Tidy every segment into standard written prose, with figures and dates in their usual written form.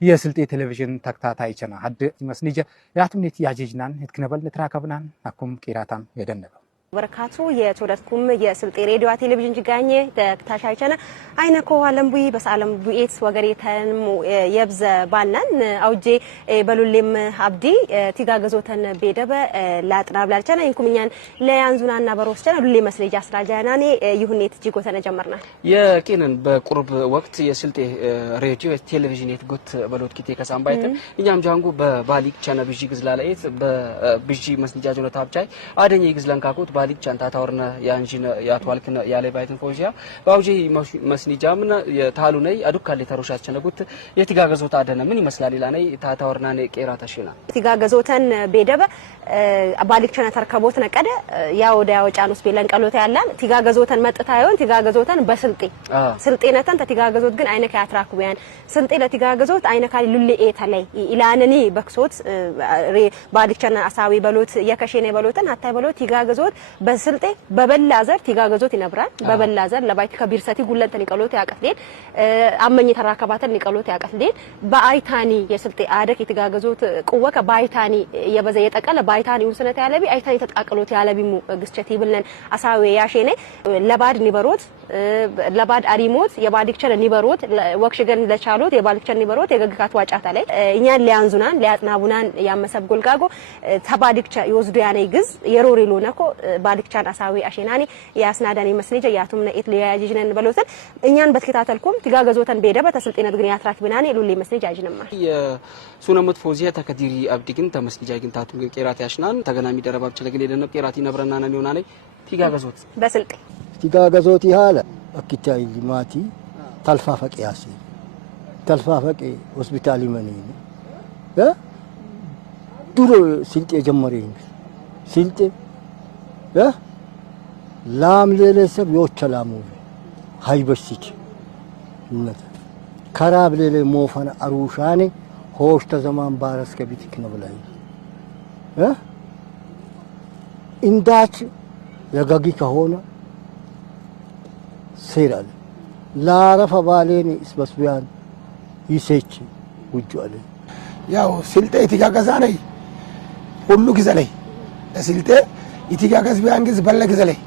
የስልጤ ቴሌቪዥን ተከታታይ ቸና ሀድ መስኒጀ ያቱኔት ያጂጅናን እትክነበል ንትራከብናን አኩም ቂራታም የደነበ በርካቱ የተወደድኩም የስልጤ ሬዲዮ ቴሌቪዥን ጅጋኘ ተከታታይቸና አይነኮ አለምቡይ በሳለም ቡኤት ወገሬተን የብዘ ባልናን አውጄ በሉልም አብዲ ቲጋገዞተን ቤደበ ላጥናብ ላልቸና እንኩምኛን ለያንዙናና በሮስቸና ሉሌ መስለጃ አስራጃናኔ ይሁኔት ጅጎተነ ጀመርና የቂንን በቁርብ ወቅት የስልጤ ሬዲዮ ቴሌቪዥን የትጎት በሎት ኪቴ ከሳምባይት እኛም ጃንጉ በባሊክ ቸና ቢጂ ግዝላላይት በቢጂ መስለጃ ጆነ ታብቻይ አደኝ ይግዝላንካኩት ባሊክ ቻንታ ታወርነ ያንጂነ ያቷልክነ ያለ ባይትን ፎጂያ ባውጂ መስኒጃምና የታሉነይ አዱካለ ተሮሻቸነጉት የትጋገዞታ አደነ ምን ይመስላል ይላነይ ታታወርናኔ ቄራ ተሽና ትጋገዞተን ቤደበ ባሊክ ቻና ተርከቦት ነቀደ ያው ወደ ያወጫኑስ ቤለንቀሎታ ያላል ትጋገዞተን መጥታዩን ትጋገዞተን በስልጤ ስልጤነተን ትጋገዞት ግን አይነካ ያትራኩያን ስልጤ ለትጋገዞት አይነካ ሉሌ ኤታላይ ኢላነኒ በክሶት ባሊክ ቻና አሳዊ በሎት የከሸኔ በሎተን አታይ በሎት ትጋገዞት በስልጤ በበላዘር ትጋገዞት ይነብራል በበላዘር ለባይት ከቢርሰቲ ጉለንተን ይቀሎት ያቀፍዴን አመኝ ተራከባተን ይቀሎት ያቀፍዴን በአይታኒ የስልጤ አደክ ትጋገዞት ቁወከ ባይታኒ የበዘ የጠቀለ ባይታኒ ውስነት ያለቢ አይታኒ ተጣቀሎት ያለቢሙ ግስቸት ይብልነን አሳዌ ያሼኔ ለባድ ኒበሮት ለባድ አሪሞት የባዲክቸር ኒበሮት ወክሽገን ለቻሎት የባዲክቸር ኒበሮት የገግካት ዋጫታ ላይ እኛን ሊያንዙናን ሊያጥናቡናን ያመሰብ ጎልጋጎ ተባዲክቸር ይወዝዱ ያኔ ግዝ የሮሪሎ ነኮ ባዲክቻን አሳዊ አሽናኒ ያስናዳኒ መስነጀ ያቱምነ ኢት ሊያጂጅነን በሎተን እኛን በተከታተልኩም ትጋገዞተን ቤደበ ተስልጤነት ግን ያትራክ ብናኔ ሉሌ መስነጀ አጅነማ የሱነሙት ፎዚያ ተከዲሪ አብዲግን ተመስነጀ ግን ታቱም ቄራት ያሽናን ተገናሚ ደረባብ ቸለግን የደነ ቄራት ይነብረናና ነውና ላይ ትጋገዞት በስልጤ ትጋገዞት ይሃለ አክታይ ሊማቲ ተልፋፈቅ ያሲ ተልፋፈቅ ሆስፒታል ይመኒ ዱሮ ስልጤ ጀመረኝ ስልጤ ላም ለለሰብ ይወቸላሙ ሃይበሲች እንት ከራብ ለለ ሞፈን አሩሻኔ ሆሽተ ዘማን ባረስ ከቢትክ ነው ብላይ እንዳች የጋጊ ከሆነ ሴራል ላረፈ ባሌኒ እስበስቢያን ይሰች ውጁአለ ያው ስልጤ ትጋገዛነይ ሁሉ ጊዜ ላይ ስልጤ ይትጋገዝ ቢያንግዝ በለግዘ ላይ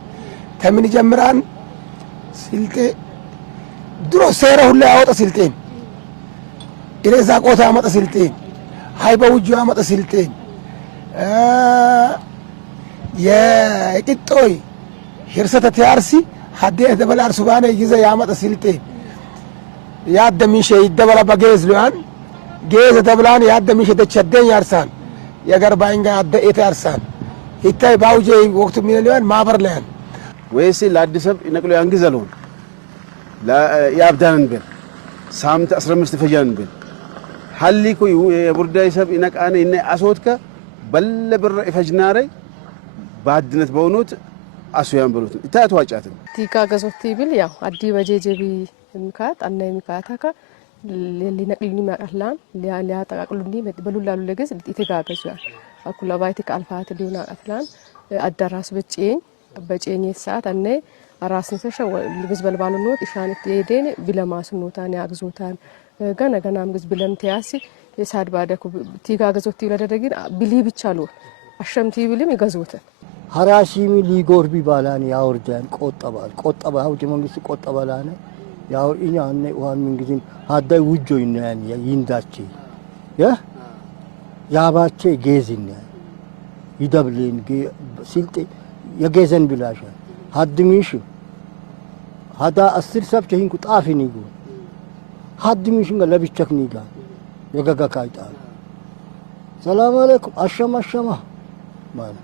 ተምን ጀምራን ስልጤ ድሮ ሴራ ሁሉ ያወጣ ስልጤን ኢሬዛ ቆታ ያመጣ ስልጤን ሃይባ ውጁ ያመጣ ስልጤን የቂጦይ ሂርሰተ ተያርሲ ሀዴ ደበላር ሱባኔ ይዘ ያመጣ ስልጤን ያደሚሽ ይደበላ በገዝ ሊያን ገዝ ደብላን ያደሚሽ ደቸደኝ ያርሳን የገርባይንጋ አደኤት ያርሳን ይታይ ባውጄ ወቅቱ ሚሊዮን ማበር ላን ወይስ ለአዲስብ ይነቅሉ ያንግዘሉን ያብዳንን ብል ሳምንት 15 ፈጃን ብል ሐሊኩ የቡርዳይ ሰብ ይነቃነ እነ አሶትከ በለብር ይፈጅናሬ ባድነት በእውነት አሱያን ብሉት ይታቱ ዋጫትን ትጋገዞት ብል ያው አዲ በጄጄቢ ምካት አና ምካታካ ሊነቅልኒ ማቀላን ሊያጠቃቅሉኒ በሉላሉ ለገዝ ይተጋገዙያ አኩላ ባይቲክ አልፋት ዲውና አፍላን አዳራስ በጨኝ ሰዓት አነ አራስን ተሸው ልግዝ በልባሉ ነው ኢሻነት የዴን ቢለማስ ኖታን ያግዞታን ገናም ግዝ ብለም ተያሲ የሳድ ባደኩ ትጋገዞት ይለደደግን ቢሊ ብቻሉ አሸምቲ ቢልም ይገዙት ሐራሺሚ ሊጎርቢ ባላን ያወርዳን ቆጠባ ሀውጅ መንግስት ቆጠባላነ ያው ኢኛነ ዋን ምንግዝን ሀዳይ ውጆ ይናያን ይንዳቼ ያባቼ ጌዝኛ ይደብልን ስልጤ የጌዘን ብላሻ ሀድሚሽ ሀዳ 10 ሰብቸ ሂንኩ ጣፊኒጉ ሀድሚሽን ለብቸክኒጋ የገጋካይጣ ሰላም አለይኩም አሸማ ማለት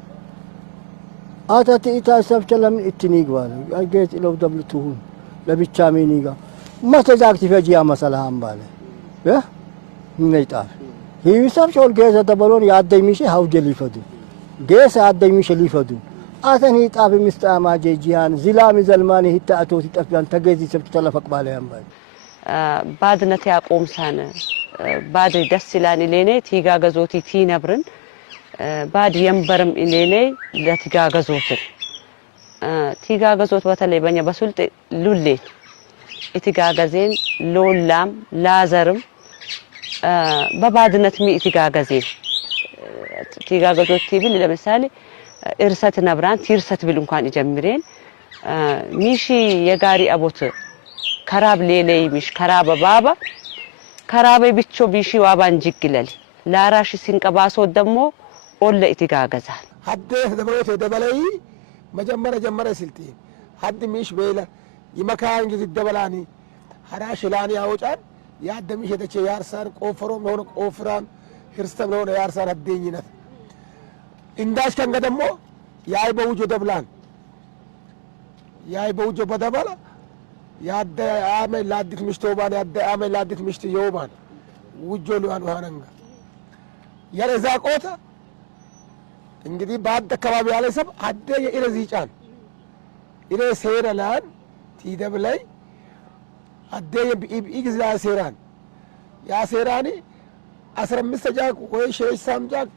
አታቲ ኢታ ሰብቸ ለምን እትኒግ ባለ አገት ለው ደብልቱሁን ለብቻ ሚኒጋ ማተዛክቲ ፈጂያ መሰላም ባለ ነይጣፍ ይውሳብ ሾል ገዘ ተበሎን ያደሚሽ ሀውጀ ሊፈዱ ገሰ ያደሚሽ ሊፈዱ አተን ይጣብ ምስጣማ ጀጂያን ዝላም ዘልማን ይታአቶ ይጠፍያን ተገዚ ሰብት ተለፈቅ ባለ ያምባል ባድነት ያቆምሳነ ባድ ደስ ይላል ለኔ ትጋገዞት ይነብርን ባድ የምበርም ለኔ ለትጋገዞት ትጋገዞት በተለይ በእኛ በስልጤ ሉሌ ኢትጋገዜን ሎላም ላዘርም በባድነት ሚኢትጋገዜ ቲጋገዞት ቲብል ለምሳሌ እርሰት ነብራን ቲርሰት ብል እንኳን ይጀምሬን ሚሺ የጋሪ አቦት ከራብ ሌሌይ ሚሽ ከራብ ባባ ከራብ ብቾ ቢሺ ዋባን ጅግለል ላራሽ ሲንቀባሶ ደሞ ኦለ ኢትጋገዛል ሀደ ደበሎት ደበላይ መጀመረ ስልቲ ሀድ ሚሽ በላ ይመካን ጊዜ ደበላኒ ሀራሽ ላኒ ያወጫን ያደምሽ የተቸ ያርሳን ቆፍሮም ሆነ ቆፍራን ህርስተም ሆነ ያርሳን አደኝነት እንዳሽ ከንገ ደሞ ያይ በውጆ ደብላን ያይ በውጆ በደበላ ያደ አመ ላዲት ምሽቶባን ያደ አመ ላዲት ምሽት ዮባን ውጆ ሊዋን ወሃነንጋ ያለዛ ቆታ እንግዲህ ባደ አካባቢ ያለ ሰብ አደ የኢረዚ ጫን ኢረ ሴራላን ቲደብላይ አደ የኢግዛ ሴራን ያ ሴራኒ 15 ጃቅ ወይ 6 ጃቅ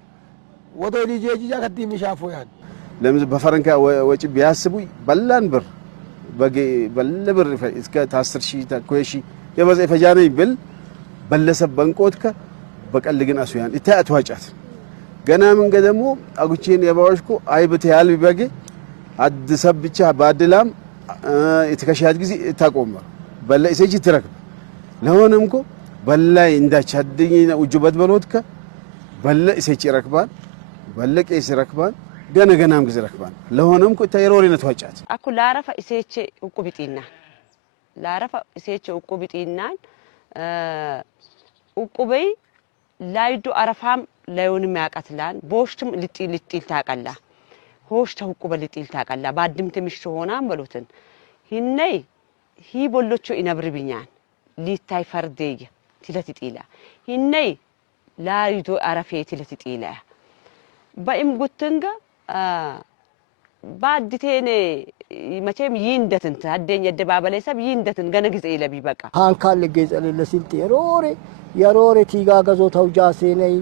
ወደ ዲጄጂ ጃቅ አዲ ሚሻፎያን ለምን በፈረንካ ወጪ ቢያስቡይ በላን ብር በጌ በለብር እስከ 10000 ተኮሺ የበዘ ፈጃነይ ብል በለሰብ በንቆትከ በቀል ግን አሱያን ኢታያት ዋጫት ገና ምን ገደሙ አጉቼን የባወሽኩ አይብተ ያልብ በጌ አድሰብ ብቻ ባድላም የተከሻት ጊዜ ታቆመ በለ እሰጂ ትረክብ ለሆነምኮ በላይ እንዳቻድኝ ውጁበት በሎትከ በለ እሰጂ ረክባን በለ ቄስ ረክባን ገናም ጊዜ ረክባን ለሆነምኮ ታይሮሪነት ዋጫት አኩ ላራፋ እሰቼ ኡቁቢጢና ላራፋ እሰቼ ኡቁቢጢና ኡቁበይ ላይዱ አረፋም ላዩንም ያቃትላን ቦሽትም ልጢል ታቀላ ሆሽታ ኡቁበ ልጢል ታቀላ ባድምት ምሽት ሆናም በሉትን ሂነይ ሂ ቦሎቾ ኢነብርብኛን ሊታይ ፈርዴይ ትለትጢላ ሂነይ ላይዱ አረፌ ትለትጢላ ባይም ጉትንጋ ባድቴኔ መቼም ይንደትን ታደኝ የደባበለ ሰብ ይንደትን ገነ ጊዜ ይለብ ይበቃ ሃንካል ገዘለ ለስልጤ የሮሬ ቲጋገዞ ተውጃሴነይ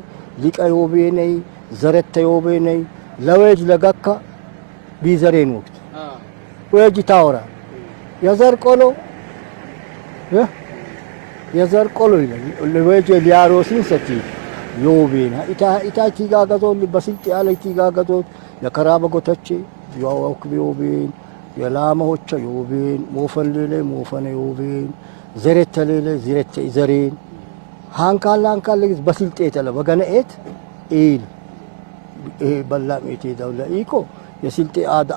ሊቀዮቤነይ ዘረተዮቤነይ ለወጅ ለገካ ቢዘሬን ወቅት ወጅ ታወራ የዘር ቆሎ ይላል ለወጅ ሊያሮሲን ሰቲ ዮቤና ኢታ ቲጋገዞ በስልጤ ያለ ቲጋገዞ የከራበ ጎተቼ ያውክ ዮቤን የላማዎቹ ዮቤን ሞፈለለ ሞፈነ ዮቤን ዘረተለለ ዘረተ ዘሬን ሃንካል በስልጤ ተለ በገነኤት ኢል በላሜቴ ዳውላ ኢኮ የስልጤ አዳ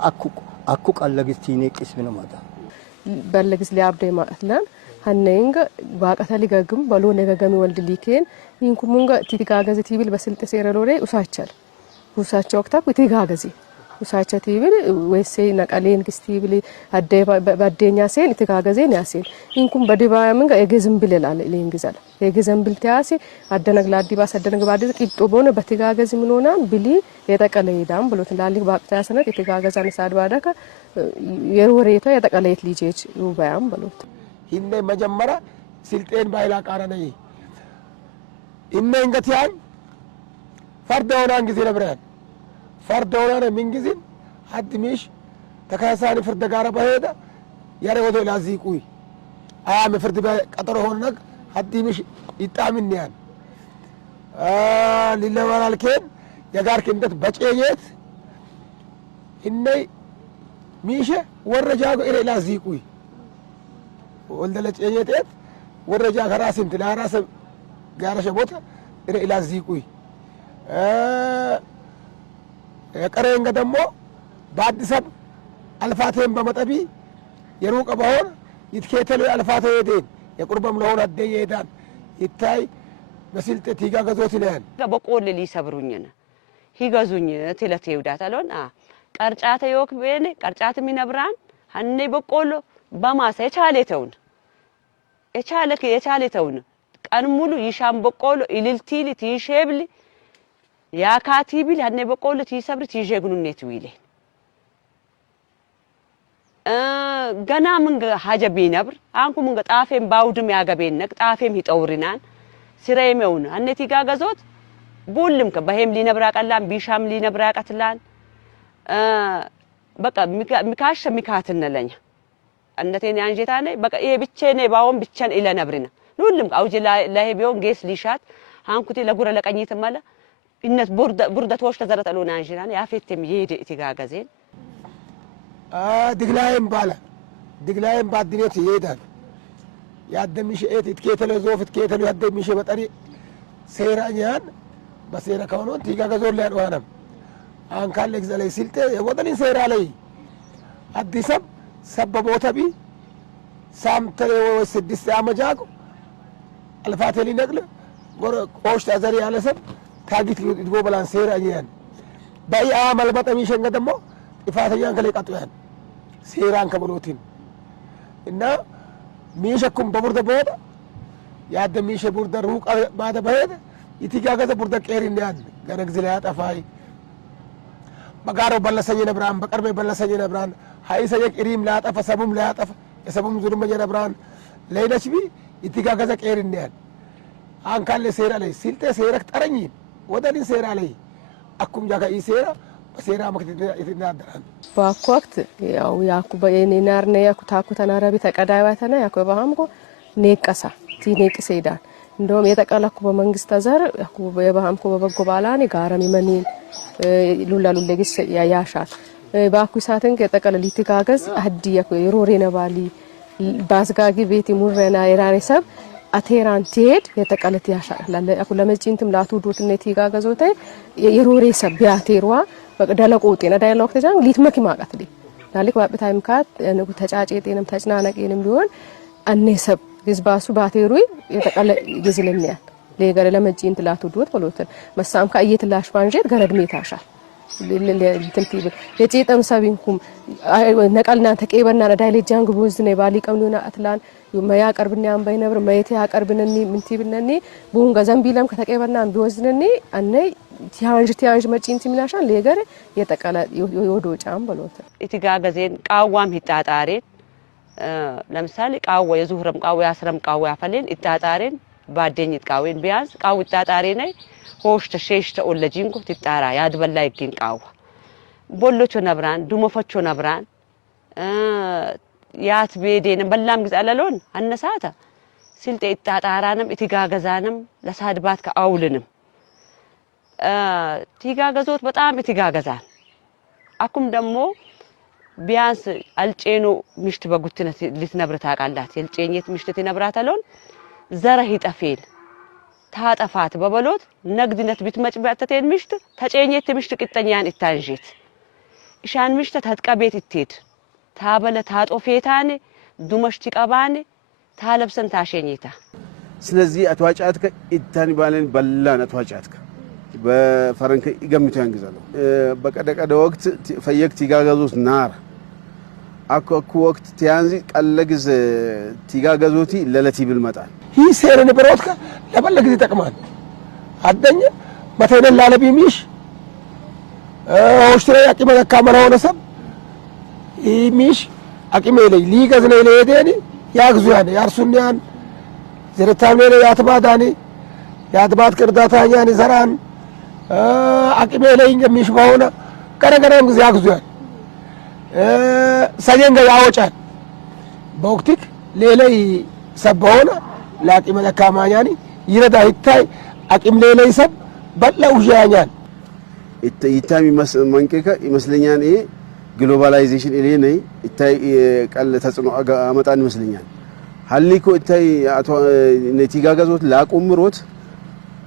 አኩ ቀለግስቲኔ ቅስምነ ማዳ በለግስ ሊያብደ ማጥላን ሀነንገ ባቀታሊ ገግም በሎ ነገገሚ ወልድ ሊኬን ኢንኩሙንገ ቲቲጋገዚ ቲብል በስልጤ ሴረሎሬ ኡሳቸው ወቅታ ቲቲጋገዚ ኡሳቸው ቲብል ወይሴ ነቀሌን ግስቲብል አደ ባደኛ ሴን ቲቲጋገዜን ያሴን ኢንኩም በዲባያምንገ የገዝም ብለላለ ለንግዛለ የገዝም ብልታሲ አደነግላዲ ባሰደነግ ባዲ ቂጦ በሆነ በቲጋገዚ ምን ሆናን ብሊ የተቀለይዳም ብሎት ላሊክ ባቅታ ያሰነ ቲቲጋገዛን ሳድባዳከ የወሬታ የተቀለይት ሊጄች ዩባያም ብሎት ሂነ መጀመሪያ ስልጤን ባይላ ቃራነይ ኢነ እንገቲያን ፈርደውናን ጊዜ ነብራን ፈርደውናን ሚንጊዜን አድሚሽ ተካሳኒ ፍርደ ጋራ በሄደ ያረ ወደ ላዚቁይ አያም ፍርድ ቀጠሮ ሆነክ አድሚሽ ይጣምንያን ሊለወራልከን የጋርክ እንደት በጨየት ኢነ ሚሽ ወረጃጎ ኢሬ ላዚቁይ ወልደለ ጨየት ወረጃ ከራስም ትላራስ ጋራሽ ቦታ ኢሬ ላዚቁይ የቀረንገ ደሞ በአዲስብ አልፋቴን በመጠቢ የሩቀ በሆን ይትከተሉ አልፋቴ ሄደን የቁርበም ለሆነ አደየ ሄዳን ይታይ በስልጤ ቲጋገዞት ይላል በቆል ሊሰብሩኝና ሂገዙኝ ትለት ይውዳታሎን ቀርጫተ ዮክ በኔ ቀርጫተ ሚነብራን ሀኔ በቆሎ በማሳ የቻሌተውን ቀን ሙሉ ይሻም በቆሎ ኢልልቲሊ ቲሼብል ያካቲብል ሀኔ በቆሎ ቲሰብር ቲጀግኑነት ይውለ ገና ምን ሀጀቢ ነብር አንኩ ምን ጣፌም ባውድም ያገበነቅ ጣፌም ይጠውሪናን ሲራይመውን ሀኔ ቲጋገዞት ቡልም ከበሄም ሊነብራ ቀላም ቢሻም ሊነብራ ቀትላን በቃ ሚካሽ ሚካትነለኛ አንደቴን አንጀታኔ በቃ ይሄ ብቻኔ ባውን ብቻን ኢለ ነብሪና ሁሉም አውጅ ላይ ቢሆን ጌስ ሊሻት አንኩቲ ለጉረ ለቀኝት ማለ ኢነት ቡርደቶች ተዘረጠሉና አንጂራን ያፌትም ይሄድ ኢቲጋገዜን ድግላይም ባድኔት ይሄዳል ያደምሽ ኤት ኢትኬተለ ዞፍት ኬተለ ያደምሽ በጠሪ ሴራኛን በሴራ ከሆነ ኢቲጋገዞን ላይ ነው አንካለ ግዘላይ ሲልጤ ወደን ሴራ ላይ አዲስም ሰበቦተቢ ሳምተለ ወስድስት አመጃቁ አልፋተሊ ነቅለ ቆሽታ ዘሪ ያለ ሰብ ታጊት ይጎበላን ሴራኛን ባያ መልበጠሚ ሸንገ ደሞ ኢፋተኛን ከለ ቀጥያን ሴራን ከብሎቲን እና ሚሸኩም በቡርደ ቦዳ ያደ ሚሸ ቡርደ ሩቅ ባደ በሄደ ይቲጋገዘ ቡርደ ቄሪን ያን ገረግዝ ላይ አጠፋይ በጋሮ በለሰኝ ነብራን በቀርበ በለሰኝ ነብራን ሃይሰየ ቂሪም ላጠፈ ሰቡም ላጠፈ የሰቡም ዙርመ ነብራን ለይነችቢ ይቲጋገዘ ቄሪን ያን አንካለ ሴራ ላይ ሲልጤ ሴረክ ጠረኝ ወደሊን ሴራ ላይ አኩም ጃጋ ይሴራ በሴራ መክት ይተናደራን ባኩ ወቅት ያው ያኩ በኔናር ነው ያኩ ታኩ ተናራቢ ተቀዳይዋተና ያኩ በሃምቆ ኔቀሳ ቲኔቅ ሴዳን እንደውም የተቀላኩ በመንግስት ዘር ያኩ በባሃምቆ በበጎ ባላኔ ጋራሚ መኒን ሉላሉለግስ ያያሻል ባኩ ሳተን ከተቀለል ይተጋገዝ አዲ ያኩ የሮሬ ነባሊ ባስጋጊ ቤት ሙረና ኢራኔሰብ አቴራን ትሄድ የተቀለት ያሻል ያኩ ለመጪንትም ላቱዱት ነቲ ጋገዞተ የሮሬ ሰብ ያቴሯ በቀደለ ቆጤና ዳይሎግ ተጃን ሊትመክ ማቃት ዲ ዳልክ ባብታይም ካት ነጉ ተጫጨጤንም ተጭናነቄንም ቢሆን አነሰብ ግዝባሱ ባቴሩይ የተቀለ ይዝልኛል ለገረ ለመጪንት ላቱዱት ብሎትን መሳም ካየትላሽ ባንጀት ገረድሜ ታሻል ለንትንቲብ የጪጠም ሰቢንኩም ነቀልና ተቀበና ዳይሌ ጃንግ ቦዝነ ባሊ ቀምኑና አትላን ማያ ቀርብና አንባይ ነብር ማየት ያቀርብነኒ ምንቲብነኒ ቡን ገዘምቢለም ከተቀበና ቢወዝነኒ አነይ ቲያንጅ መጪንቲ ሚናሻን ለገረ የተቀለ ይወዶ ጫም ብሎት ኢቲጋገዜን ቃዋም ይጣጣሬን ለምሳሌ ቃዋ የዙህረም ቃዋ ያስረም ቃዋ ያፈለን ይጣጣሬን ባደኝ ቃዌን ቢያንስ ቃው ይጣጣሬ ነይ ሆሽ ተሸሽ ተኦለጂንኩ ትጣራ ያድበላ ይገኝ ቃዋ ቦሎቾ ነብራን ዱሞፈቾ ነብራን ያት ቤዴን በላም ግዛለሎን አነሳታ ስልጤ ይጣጣራንም ኢቲጋገዛንም ለሳድባት ከአውልንም ቲጋገዞት በጣም ኢቲጋገዛን አኩም ደሞ ቢያንስ አልጬኑ ምሽት በጉትነት ልትነብርታ ቃላት የልጬኘት ምሽት ትነብራታሎን ዘረህ ይጠፌል ታጠፋት በበሎት ነግድነት ቢትመጭበተቴን ምሽት ተጨኘት ምሽት ቅጠኛን ኢታንጂት ኢሻን ምሽት ተጥቀቤት ኢትሄድ ታበለ ታጦፌታን ዱመሽቲ ቀባን ታለብሰን ታሸኝታ ስለዚህ አትዋጫትከ ኢታኒ ባለን በላን አትዋጫትከ በፈረንከ ይገምቱ ያንግዛሉ በቀደቀደ ወቅት ፈየክት ይጋጋዙት ናር አኮኩ ወቅት ቲያንዚ ቀለግዝ ቲጋጋዙቲ ለለቲ ብልመጣል ይህ ሴረን በሮትከ ለበለግዝ ይጠቅማል አደኛ መተነን ላለቢሚሽ ኦስትራ ያቂመ ካመራ ሆነ ሰብ ኢሚሽ አቂመ ላይ ሊገዝ ነው ለሄደኒ ያግዙያን ያርሱኛን ዘረታምኔ ያትባዳኒ ያትባት ቅርዳታኛን ዘራን አቂመ ላይ እንደሚሽ ባሆነ ቀረቀረም ጊዜ ያግዙያን ሰጀንገ ያወጫል በወቅት ሌላይ ሰባሆነ ላቂመ ካማኛኒ ይረዳ ይታይ አቂም ሌላይ ሰብ በላው ጃኛን ይታሚ መንከከ ይመስለኛል ይሄ ግሎባላይዜሽን እኔ ነኝ ይታይ ቀል ተጽኖ አመጣን ይመስለኛል ሀሊኮ ይታይ አቶ ነቲጋጋዞት ላቁምሮት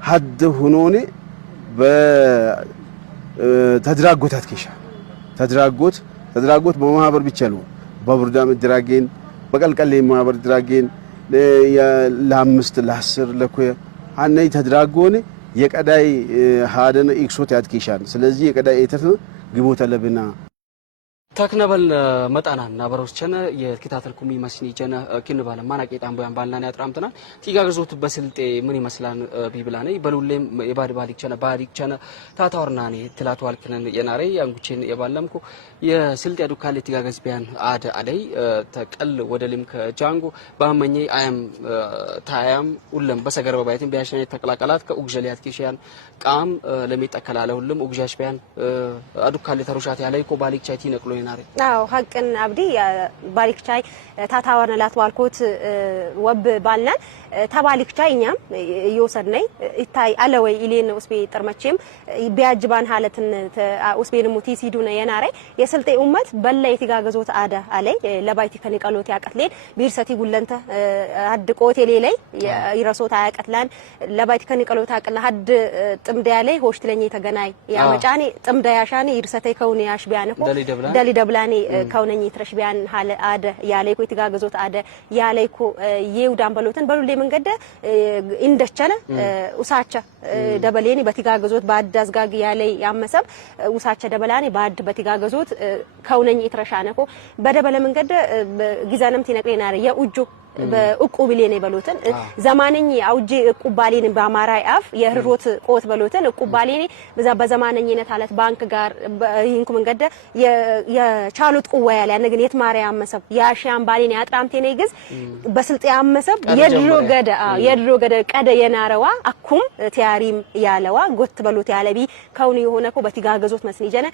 ሀድ ሆኖኔ በተድራጎት አትከሻ ተድራጎት በማህበር ብቻ ነው በቡርዳም ድራጌን በቀልቀሌ ማህበር ድራጌን ለአምስት ለአስር ለኮየ አነይ ተድራጎኔ የቀዳይ ሃደነ ኢክሶት ያትከሻን ስለዚህ የቀዳይ ኤተፍ ግቦተ ለብና ተክነበል መጣናና በሮስቸነ የኪታተልኩም ይመስኒ ጀነ ኪንባለ ማናቄጣን ቦያን ባልናና ያጥራምተና ቲጋግዞት በስልጤ ምን ይመስላል ቢብላኔ በሉሌም የባድባሊክቸነ ታታወርናኔ ትላቷልክነን የናሬ ያንጉችን የባለምኩ የስልጤ ዱካሌ ቲጋግዝ ቢያን አደ አለይ ተቀል ወደሊም ከጃንጎ ባመኘ አያም ታያም ሁሉም በሰገር በባይትን ቢያሽነ ተቀላቀላት ከኡግጀሊያት ኪሻን ቃም ለሚጠከላለ ሁሉም ኡግጃሽ ቢያን አዱካሌ ተሮሻት ያለይ ኮ ባሊክቻቲ ነቅሎ ናሪ አዎ ሀቅን አብዲ ባሊክቻይ ታታዋነላት ዋልኮት ወብ ባልናን ተባሊክቻይ እኛም ይወሰድነይ ይታይ አለወይ ኢሌን ኡስቤ ጥርመቼም ቢያጅባን ሐለትን ኡስቤን ሙቲ ሲዱነ የናሬ የስልጤ ኡመት በለ የትጋገዞት አዳ አለይ ለባይቲ ከኒቀሎት ያቀትሌን ቢርሰቲ ጉለንተ አድቆት የሌለይ ይረሶት አያቀትላን ለባይቲ ከኒቀሎት አቀላ ሀድ ጥምደ ያለይ ሆሽትለኝ ተገናይ ያመጫኔ ጥምደ ያሻኔ ይርሰተይ ከውን ያሽ ቢያነኮ ደሊ ደብላኔ ከውነኝ ትረሽ ቢያን ሐለ አዳ ያለይ ኮ የትጋገዞት አዳ ያለይ ኮ ይውዳን በሎተን በሉሌ መንገደ እንደቸነ ኡሳቻ ደበሌኒ በትጋገዞት ባዳዝጋግ ያለይ ያመሰብ ኡሳቻ ደበላኔ ባድ በትጋገዞት ከውነኝ ትረሻነኮ በደበለ መንገደ ጊዛንም ትነቅሬናሪ የኡጆ በእቁብሌኔ በሎተን ዘማነኝ አውጄ እቁባሌን በአማራይ አፍ የህሮት ቆት በሎተን እቁባሌኔ በዛ በዘማነኝነት አለት ባንክ ጋር ይንኩ መንገደ የቻሉት ቁዋ ያለ ያነግን የት ማርያም መሰብ ያሻም ባሌኔ አጥራምቴኔ ግዝ በስልጤ አመሰብ የድሮ ገደ ቀደ የናረዋ አኩም ቲያሪም ያለዋ ጎት በሎት ያለቢ ከውን የሆነኮ በትጋገዞት መስኒ ጀነ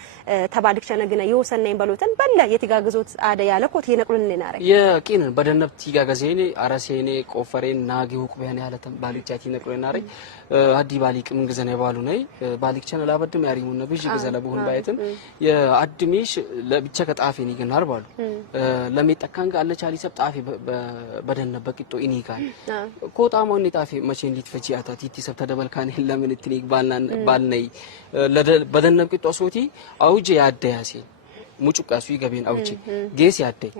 ተባድክቸነ ግነ የወሰነኝ በሎተን በለ የትጋገዞት አደ ያለኮት ይነቅሉን እናረ የቂን በደነብ ትጋገዘ አራሴኔ ቆፈሬን ናጊ ሁቁበያን ያለተን ባሊቻቲ ነቅሮናሪ አዲ ባሊቅ ምን ግዘነ ባሉ ነይ ባሊክቸነ ላበድም ያሪሙን ነብይ ግዘለ በሁን ባይተን የአድሚሽ ለብቻ ከጣፊኒ ግናር ባሉ ለሚጠካንጋ አለቻሊ ሰብ ጣፊ በደነ በቂጦ ኢኒካል ኮጣማው ጣፊ መቼ እንዲትፈጂ አታቲ ሰብ ተደበልካን ለምን እንትኒ ባልነይ በደነ ቂጦ ሶቲ አውጄ ያደያሲ ሙጭቃሱ ይገበን አውጪ ጌስ ያደይ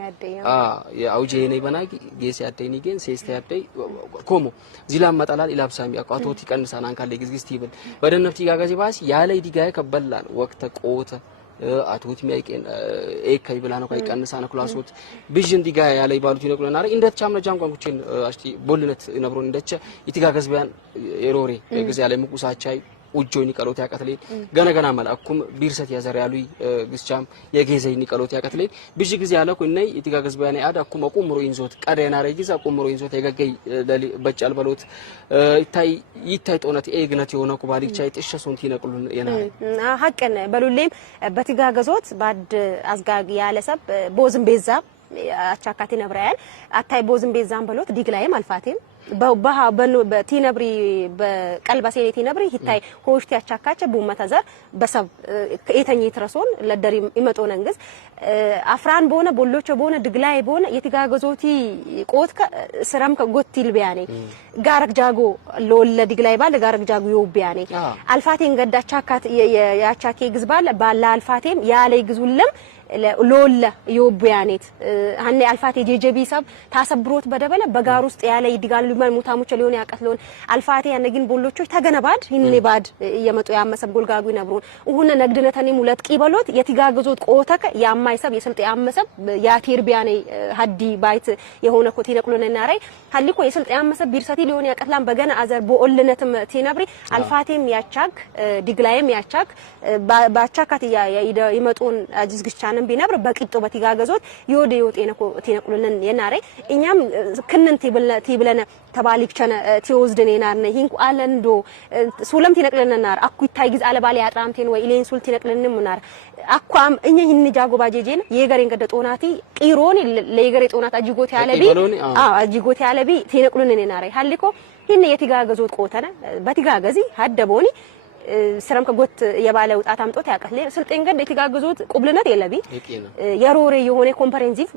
አውጪ የኔ በናጊ ጌስ ያደይ ኒገን ሴስተ ያደይ ኮሞ ዚላም መጣላል ኢላብሳሚ አቋቶት ይቀንሳን አንካለ ግዝግስቲ ይብል በደነፍቲ ጋጋዚ ባስ ያለ ዲጋይ ከበላን ወቅተ ቆተ አቶት ሚያይቀን ኤካይ ብላና ቆይ ቀንሳና ክላሶት ቢዥን ዲጋይ ያለ ይባሉት ይነቁለና አረ እንደት ቻምና ጃንቋንኩችን አሽቲ ቦልነት ነብሮን እንደቸ ይትጋገዝ ቢያን ኤሮሬ ግዝ ያለ ሙቁሳቻይ ኡጆኒ ቀሎት ያቀትለኝ ገነገና መላኩም ቢርሰት ያዘር ያሉይ ግስቻም የጌዘይ ኒቀሎት ያቀትለኝ ቢጂ ጊዜ ያለኩ ነይ ይትጋገዝ ባያኔ አዳኩም አቁምሮ ይንዞት ቀደና ረጊዛ አቁምሮ ይንዞት የገገይ በጫል በሎት ይታይ ጦነት ኤግነት የሆነ ኩባሊቻ ይጥሸሱን ይነቅሉን የናይ ሀቀን በሉሌም በትጋገዞት ባድ አዝጋግ ያለሰብ ቦዝም ቤዛ አቻካቲ ነብራያን አታይ ቦዝም ቤዛም በሎት ዲግላይም አልፋቴም በቲነብሪ በቀልባሴ ቲነብሪ ሂታይ ሆሽቲ ያቻካቸ ቡመታዘር በሰብ ከኤተኝ ትረሶን ለደሪ ይመጦ ነንግስ አፍራን ቦነ ቦሎቾ ቦነ ድግላይ ቦነ የትጋገዞቲ ቆት ስራም ከጎቲል ቢያኔ ጋረክ ጃጎ ሎለ ድግላይ ባለ ጋረክ ጃጎ ይውቢያኔ አልፋቴን ገዳቻካት ያቻኬ ግዝባል ባላ አልፋቴም ያለ ግዙለም ሎለ ይውቢያኔት ሀኔ አልፋቴ ጄጄቢ ሰብ ታሰብሮት በደበለ በጋር ውስጥ ያለ ይድጋሉ ሙታሙቸ ሊሆን ያቀትሎን አልፋቴ ያነግን ቦሎቾች ተገነባድ ይንኔ ባድ የመጡ ያመሰብ ጎልጋጉ ይነብሩን ሁነ ነግድነተኒ ሙለት ቂበሎት የትጋገዞት ቆተከ ያማይሰብ የስልጤ ያመሰብ ያቲር ቢያኔ ሀዲ ባይት የሆነ ኮት ይነቅሉን እናራይ ሀሊኮ የስልጤ ያመሰብ ቢርሰቲ ሊሆን ያቀትላን በገና አዘር ቦልነትም ቲነብሪ አልፋቴም ያቻክ ዲግላይም ያቻክ ባቻካት ይመጡን አጅዝግቻን ቢነብር በቂጦ በትጋገዞት ይወደ ይወጤነኮ ቲነቅሉን የናራይ እኛም ክንን ቲብለነ ተባሊክቸነ ቲወዝደኔ ናርነ ሂንኩ አለንዶ ሱለም ቲነቅለነ ናር አኩ ይታይ ግዝ አለባለ ያጥራምቴን ወይ ኢሌን ሱል ቲነቅለንም ናር አኳም እኛ ይህን ጃጎ ባጄጄን የገሬን ገደ ጦናቲ ቂሮን ለየገሬ ጦናት አጅጎት ያለቢ አጅጎት ያለቢ ቲነቅሉን ናራይ ሀሊኮ ይህን የትጋገዞት ቆተነ በትጋገዚ ሀደቦኒ ስራም ከጎት የባለ ውጣት አምጦት ያቀትለ ስልጤን ገደ የትጋገዞት ቁብልነት የለቢ የሮሬ የሆነ ኮምፕሬሄንሲቭ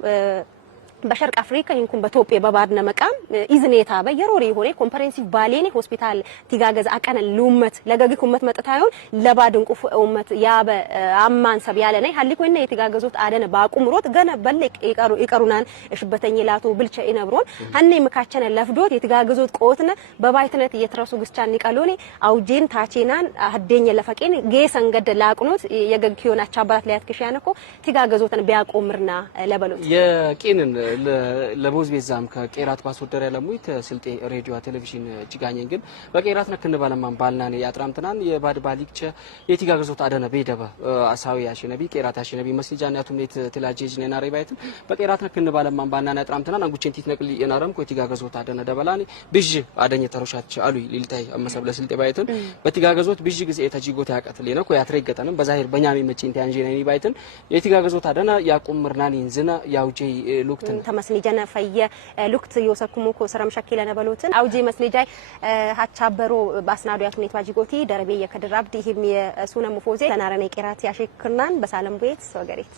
በሸርቅ አፍሪካ ይንኩን በኢትዮጵያ በባድነ መቃም ኢዝኔታ በየሮሪ ሆነ ኮምፕሬሄንሲቭ ባሌኔ ሆስፒታል ትጋገዝ አቀነ ሉመት ለገግ ኩመት መጥታዩን ለባድን ቁፍ ኡመት ያበ አማን ሰብ ያለኔ ሀሊኮነ የትጋገዞት አደነ ባቁምሮት ገነ በለቅ ይቀሩናን እሽበተኝ ላቶ ብልቸ ኢነብሮን ሀኔ መካቸነ ለፍዶት የትጋገዞት ቆትነ በባይትነት እየተረሱ ግስቻን ንቀሎኔ አውጄን ታቼናን አደኘ ለፈቄን ጌሰን ገደ ላቁኖት የገግ ኪዮና አቻባት ሊያትከሻነኮ ትጋገዞትን ቢያቆምርና ለበሎት የቂንን ለቦዝ ቤዛም ከቄራት ባስወደረ ለሙይት ስልጤ ሬዲዮ ቴሌቪዥን ጅጋኘን ግን በቄራት ነክን ባለማን ባልናኔ ያጥራምተናን የባድ ባሊክቸ የቲጋገዞት አደነ ቤደበ አሳዊ ያሽነቢ ቄራት ያሽነቢ መስጃን ያቱምኔት ተላጄጅ ነና ሬባይትን በቄራት ነክን ባለማን ባልናኔ ያጥራምተናን አንጉቼንቲት ነቅል የናረም ኮ የቲጋገዞት አደነ ደበላኒ ብዥ አደኘ ተሮሻች አሉ ሊልታይ አመሰብ ለስልጤ ባይትን በቲጋገዞት ብዥ ጊዜ የተጂጎት ያቀትል ነው ኮ ያትረገጠንም በዛሂር በኛሚ መጪንት ያንጂነኒ ባይትን የቲጋገዞት አደነ ያቁም ምርናኒ እንዝና ያውጄ ሉክትን ተመስኒጀነ ፈየ ሉክት ዮሰኩሙ ኮ ሰረም ሸኪለ ነበሎትን አውጄ መስኒጃይ ሀቻበሮ ባስናዱ ያቱኔት ባጂጎቲ ደረቤ የከድራብዲ ይሄም የሱነ ሙፎዜ ተናረኔ ቄራት ያሸክርናን በሳለም ቤት ወገሬት